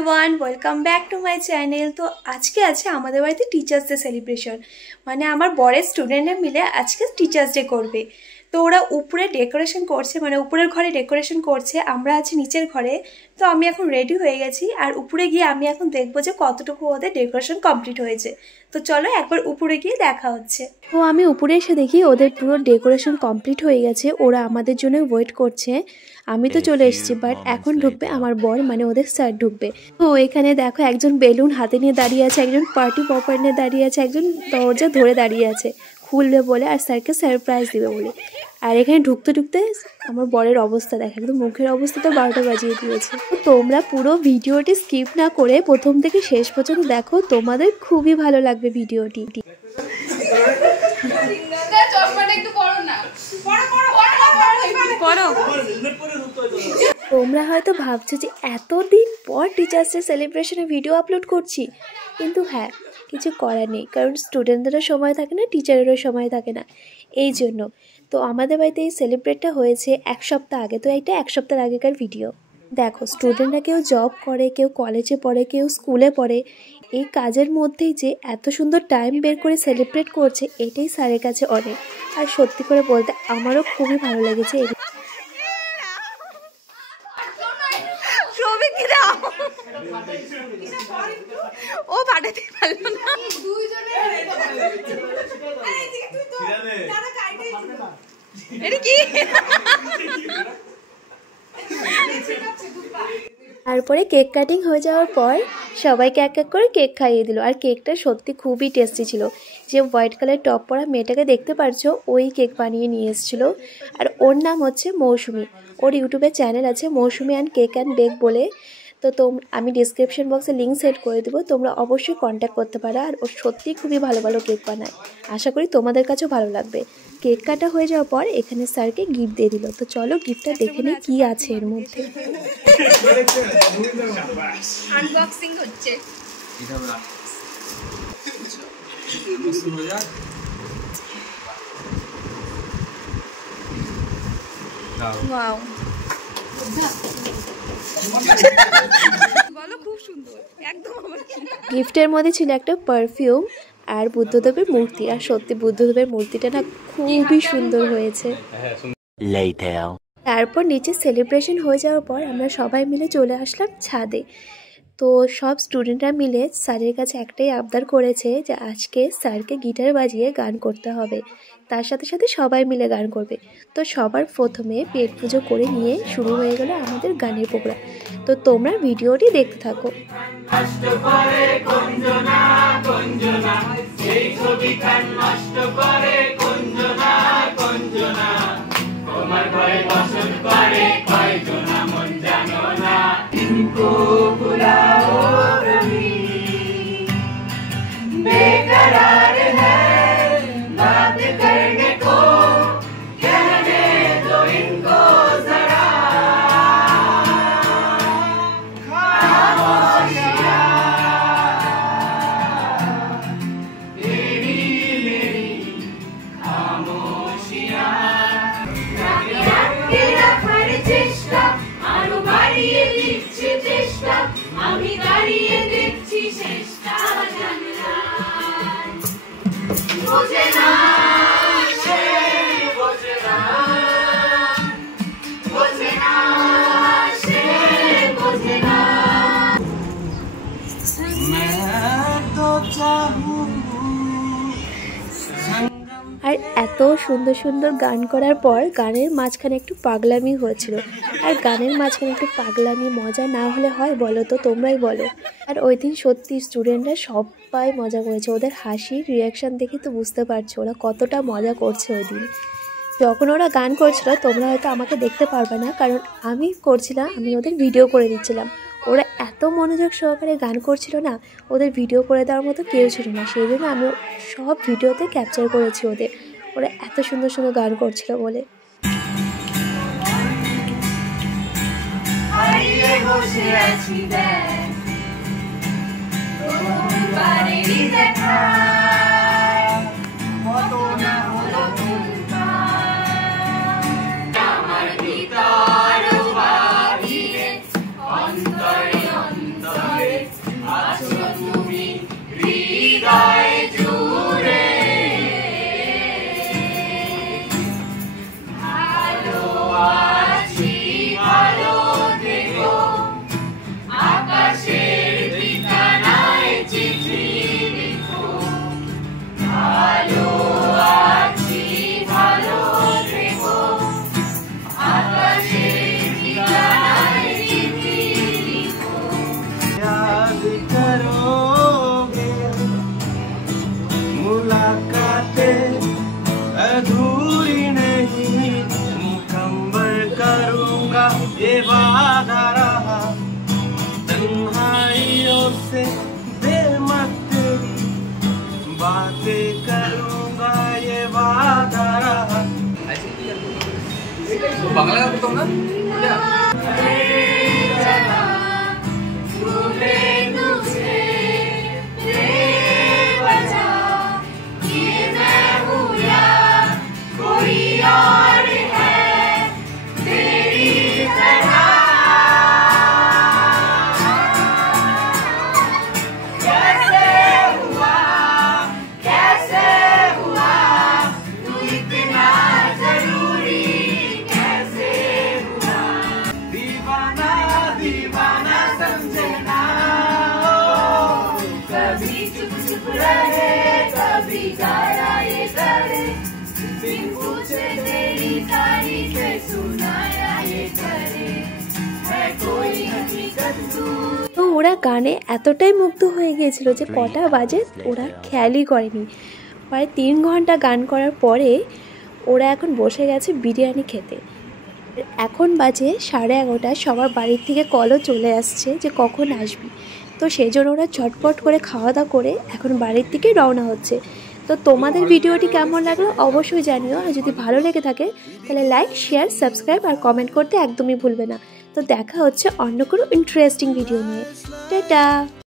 Everyone welcome back to my channel. तो आज के आछे आमादेर बाड़ीते टीचार्स डे सेलिब्रेशन माने आमार बड़ेर स्टूडेंटरा मिले आज के टीचार्स डे करबे। तो ओरा ऊपरे डेकोरेशन करछे माने ऊपरेर घरे डेकोरेशन करछे, आमरा आछि नीचेर घरे। तो आमी एखन रेडी हये गेछि और ऊपरे गिये आमी एखन देखबो जे कतटुकु ओদের डेकोरेशन कमप्लीट हयेछे। तो चलो एकबार ऊपरे गिये देखा हच्छे। तो आमी ऊपरे एसे देखी ओদের पुरो डेकोरेशन कमप्लीट हये गेछे, ओरा आमादेर जोन्नो वेट करछे। আমি তো চলে এসেছি, বাট এখন ঢুকবে আমার বর, মানে ওদের স্যার ঢুকবে। তো এখানে দেখো একজন বেলুন হাতে নিয়ে দাঁড়িয়ে আছে, একজন পার্টি পপার নিয়ে দাঁড়িয়ে আছে, একজন দরজা ধরে দাঁড়িয়ে আছে খুলবে বলে আর স্যারকে সারপ্রাইজ দিবে বলে। আর এখানে ঢুকতে ঢুকতে আমার বরের অবস্থা দেখে, একদম মুখের অবস্থা তো 12টা বাজিয়ে দিয়েছে। তো তোমরা পুরো ভিডিওটি স্কিপ না করে প্রথম থেকে শেষ পর্যন্ত দেখো, তোমাদের খুবই ভালো লাগবে ভিডিওটি। তোমরা হয়তো ভাবছো যে এতদিন পর টিচার্স ডে সেলিব্রেশনে ভিডিও আপলোড করছি, কিন্তু হ্যাঁ কিছু করার নেই, কারণ স্টুডেন্টদেরও সময় থাকে না, টিচারেরও সময় থাকে না, এই জন্য। তো আমাদের বাড়িতে এই সেলিব্রেটটা হয়েছে এক সপ্তাহ আগে, তো এইটা এক সপ্তাহ আগেকার ভিডিও। দেখো স্টুডেন্টরা কেউ জব করে, কেউ কলেজে পড়ে, কেউ স্কুলে পড়ে, এই কাজের মধ্যেই যে এত সুন্দর টাইম বের করে সেলিব্রেট করছে, এটাই স্যারের কাছে অনেক। আর সত্যি করে বলতে আমারও খুবই ভালো লেগেছে। ও পাঠাতে পারলো না, তারপরে কেক কাটিং হয়ে যাওয়ার পর সবাইকে এক এক করে কেক খাইয়ে দিল। আর কেকটা সত্যি খুবই টেস্টি ছিল। যে হোয়াইট কালার টপ পরা মেয়েটাকে দেখতে পারছো, ওই কেক বানিয়ে নিয়ে এসেছিলো। আর ওর নাম হচ্ছে মৌসুমি, ওর ইউটিউবে চ্যানেল আছে মৌসুমি অ্যান্ড কেক অ্যান্ড বেক বলে। তো আমি ডিসক্রিপশন বক্সে লিঙ্ক সেট করে দেবো, তোমরা অবশ্যই কন্ট্যাক্ট করতে পারো। আর ও সত্যিই খুবই ভালো ভালো কেক বানায়, আশা করি তোমাদের কাছেও ভালো লাগবে। কেক কাটা হয়ে যাওয়ার পর এখানে স্যারকে গিফট দিয়ে দিল। তো চলো গিফটটা দেখে নিই কী আছে এর মধ্যে। আনবক্সিং হচ্ছে। ওয়াও, বলো খুব সুন্দর একদম। গিফটের মধ্যে ছিল একটা পারফিউম আর বুদ্ধদেবের মূর্তি। আর সত্যি বুদ্ধদেবের মূর্তিটা না খুবই সুন্দর হয়েছে। তারপর নিচে সেলিব্রেশন হয়ে যাওয়ার পর আমরা সবাই মিলে চলে আসলাম ছাদে। তো সব স্টুডেন্টরা মিলে স্যারের কাছে একটাই আবদার করেছে যে আজকে স্যারকে গিটার বাজিয়ে গান করতে হবে, তার সাথে সাথে সবাই মিলে গান করবে। তো সবার প্রথমে পেট পুজো করে নিয়ে শুরু হয়ে গেল আমাদের গানের প্রোগ্রাম। তো তোমরা ভিডিওটি দেখতে থাকো। আর এত সুন্দর সুন্দর গান করার পর গানের মাঝখানে একটু পাগলামি হয়েছিল। আর গানের মাঝখানে একটু পাগলামি মজা না হলে হয় বলো? তো তোমরাই বলো। আর ওই দিন সত্যি স্টুডেন্টরা সবাই মজা করেছে, ওদের হাসির রিয়াকশান দেখে তো বুঝতে পারছো ওরা কতটা মজা করছে ওই দিন। যখন ওরা গান করছিল তোমরা হয়তো আমাকে দেখতে পারবে না, কারণ আমি করছিলাম, আমি ওদের ভিডিও করে দিচ্ছিলাম। ওরা এত মনোযোগ সহকারে গান করছিল না, ওদের ভিডিও করে দেওয়ার মতো কেউ ছিল না, সেই জন্য আমি সব ভিডিওতে ক্যাপচার করেছি ওদের। ওরা এত সুন্দর সুন্দর গান করছিল বলে। तन्हाइयों से बेमत तेरी बातें करूंगा ये वादा रहा। बांग्ला गाना तो ना তো ওরা গানে এতটাই মুগ্ধ হয়ে গিয়েছিল যে কটা বাজে ওরা খেয়ালই করেনি। প্রায় 3 ঘন্টা গান করার পরে ওরা এখন বসে গেছে বিরিয়ানি খেতে। এখন বাজে 11:30, সবার বাড়ির থেকে কলও চলে আসছে যে কখন আসবি। তো সেই জন্য ওরা ঝটপট করে খাওয়া দাওয়া করে এখন বাড়ির থেকে রওনা হচ্ছে। তো তোমাদের ভিডিওটি কেমন লাগলো অবশ্যই জানিও, আর যদি ভালো লেগে থাকে তাহলে লাইক, শেয়ার, সাবস্ক্রাইব আর কমেন্ট করতে একদমই ভুলবে না। তো দেখা হচ্ছে অন্য কোনো ইন্টারেস্টিং ভিডিও নিয়ে। টাটা।